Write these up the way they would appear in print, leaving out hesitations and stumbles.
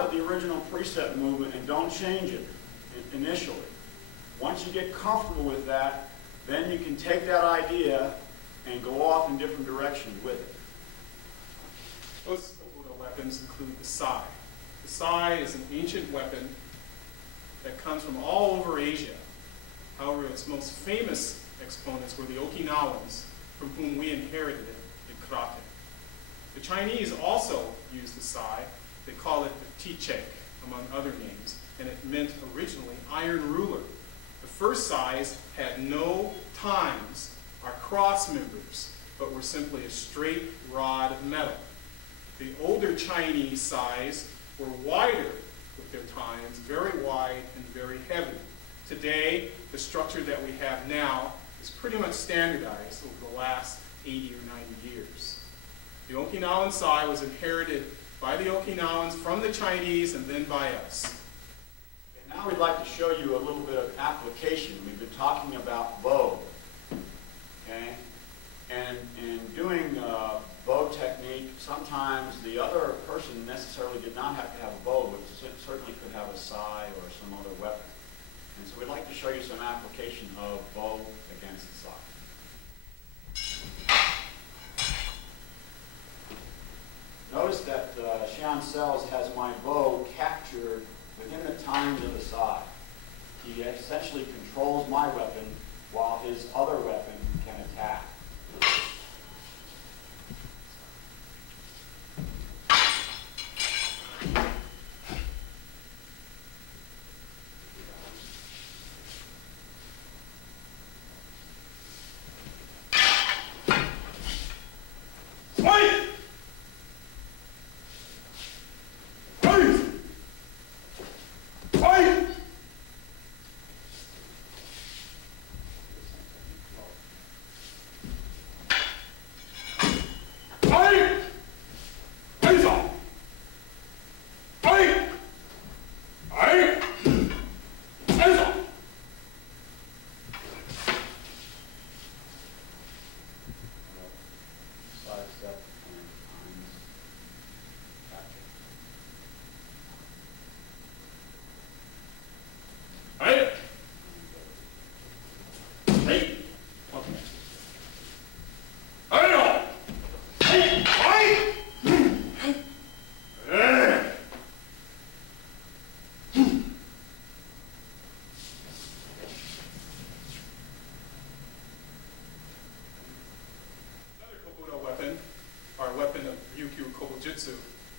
start with the original preset movement and don't change it initially. Once you get comfortable with that, then you can take that idea and go off in different directions with it. Most Kubudo weapons include the sai. The sai is an ancient weapon that comes from all over Asia. However, its most famous exponents were the Okinawans, from whom we inherited it in karate. The Chinese also used the sai. They call it the tichek, among other names, and it meant originally iron ruler. The first sais had no tines or cross members, but were simply a straight rod of metal. The older Chinese sais were wider with their tines, very wide and very heavy. Today, the structure that we have now is pretty much standardized over the last 80 or 90 years. The Okinawan sai was inherited by the Okinawans from the Chinese and then by us. And now we'd like to show you a little bit of application. We've been talking about bow, okay? And in doing bow technique, sometimes the other person necessarily did not have to have a bow, but certainly could have a sai or some other weapon. And so we'd like to show you some application of bow against the sai. Notice that Shihan Cells has my bow captured within the tines of the sai. He essentially controls my weapon while his other weapon can attack.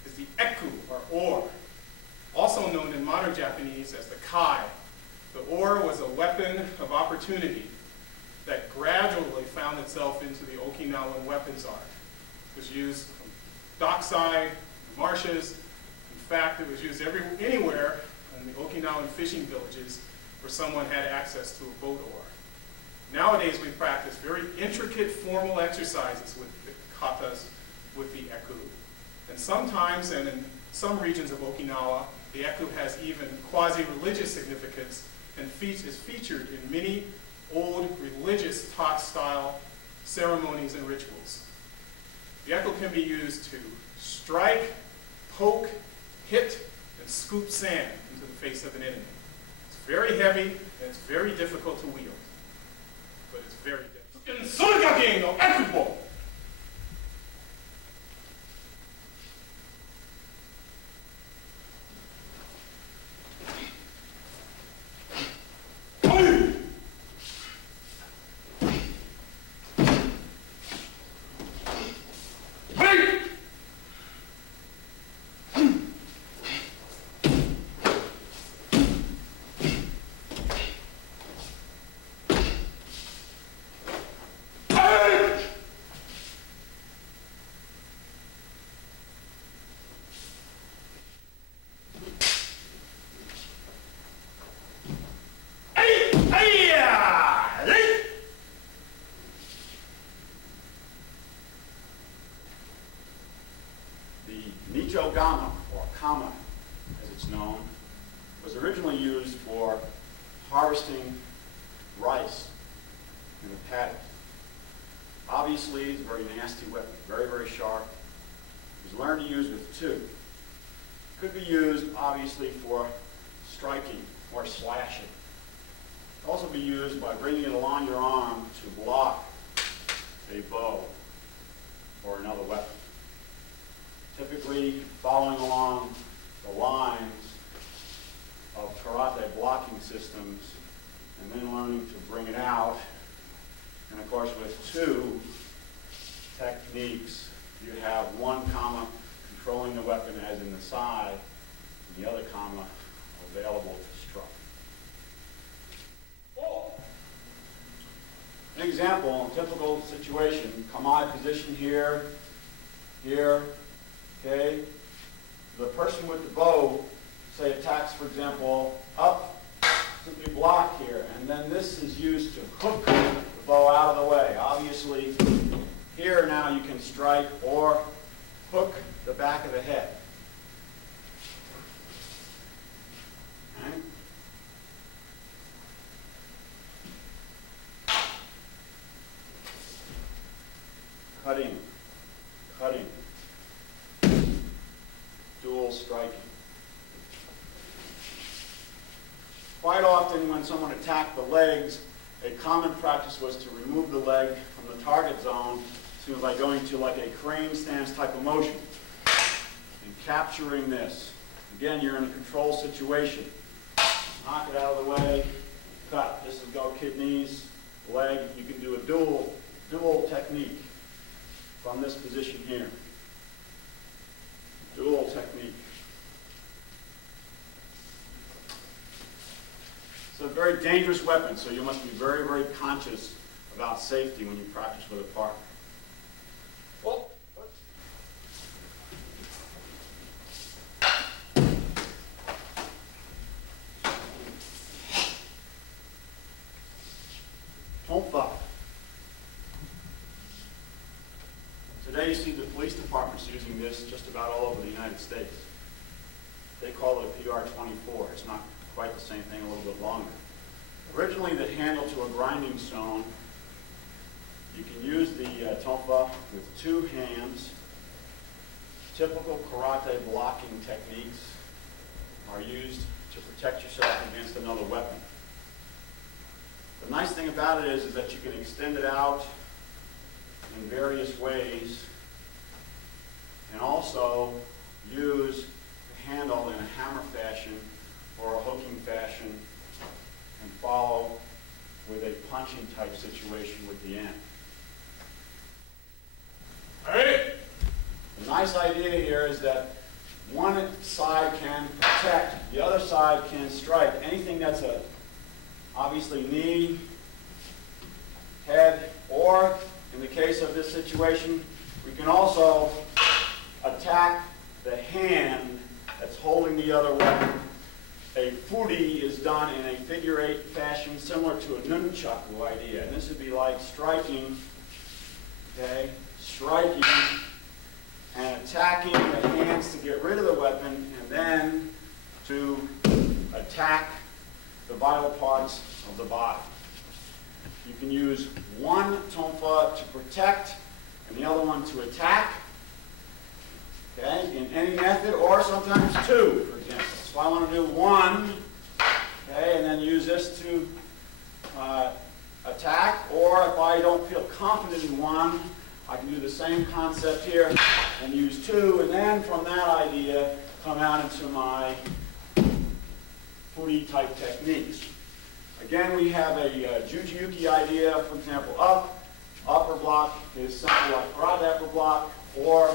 Is the eiku, or oar, also known in modern Japanese as the kai. The oar was a weapon of opportunity that gradually found itself into the Okinawan weapons art. It was used from dockside, marshes. In fact, it was used anywhere in the Okinawan fishing villages where someone had access to a boat oar. Nowadays, we practice very intricate formal exercises with the katas, with the eiku. And sometimes, and in some regions of Okinawa, the eiku has even quasi-religious significance and is featured in many old religious Tok-style ceremonies and rituals. The eiku can be used to strike, poke, hit, and scoop sand into the face of an enemy. It's very heavy and it's very difficult to wield, but it's very difficult. Gama, or kama as it's known, was originally used for harvesting rice in the paddock. Obviously, it's a very nasty weapon, very, very sharp. It was learned to use with two. Could be used, obviously, for striking or slashing. It can also be used by bringing it along your arm to block a bow or another weapon. Typically following along the lines of karate blocking systems and then learning to bring it out. And of course with two techniques, you have one comma controlling the weapon as in the side and the other comma available to strike. An example, typical situation, kamae position here, here, okay? The person with the bow, say, attacks, for example, up, simply block here, and then this is used to hook the bow out of the way. Obviously, here now you can strike or hook the back of the head. Okay? Cutting, cutting, dual striking. Quite often when someone attacked the legs, a common practice was to remove the leg from the target zone by going to like a crane stance type of motion and capturing this. Again, you're in a control situation. Knock it out of the way, cut. This is go kidneys, leg. You can do a dual technique from this position here. Dual technique. It's a very dangerous weapon, so you must be very, very conscious about safety when you practice with a partner. Oh. Tonfa. Today you see the police departments using this just about all over the United States. They call it a PR-24. It's not quite the same thing, a little bit longer. Originally the handle to a grinding stone, you can use the tonfa with two hands. Typical karate blocking techniques are used to protect yourself against another weapon. The nice thing about it is that you can extend it out in various ways and also use the handle in a hammer fashion or a hooking fashion and follow with a punching type situation with the end. Hey. The nice idea here is that one side can protect, the other side can strike. Anything that's obviously knee, head, or in the case of this situation, we can also attack the hand that's holding the other weapon. A furi is done in a figure-8 fashion similar to a nunchaku idea. And this would be like striking, okay, striking and attacking the hands to get rid of the weapon and then to attack the vital parts of the body. You can use one tonfa to protect and the other one to attack, okay, in any method, or sometimes two, for example. So I want to do one, okay, and then use this to attack, or if I don't feel confident in one, I can do the same concept here and use two, and then from that idea come out into my furi type techniques. Again, we have a jujuyuki idea, for example, upper block is something like karate upper block, or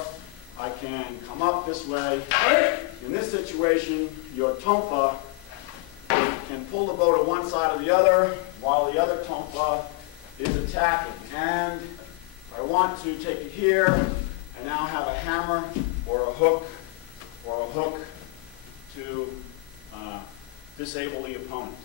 I can come up this way. In this situation, your tonfa can pull the bow to one side or the other, while the other tonfa is attacking. And I want to take it here and now have a hammer or a hook to disable the opponent.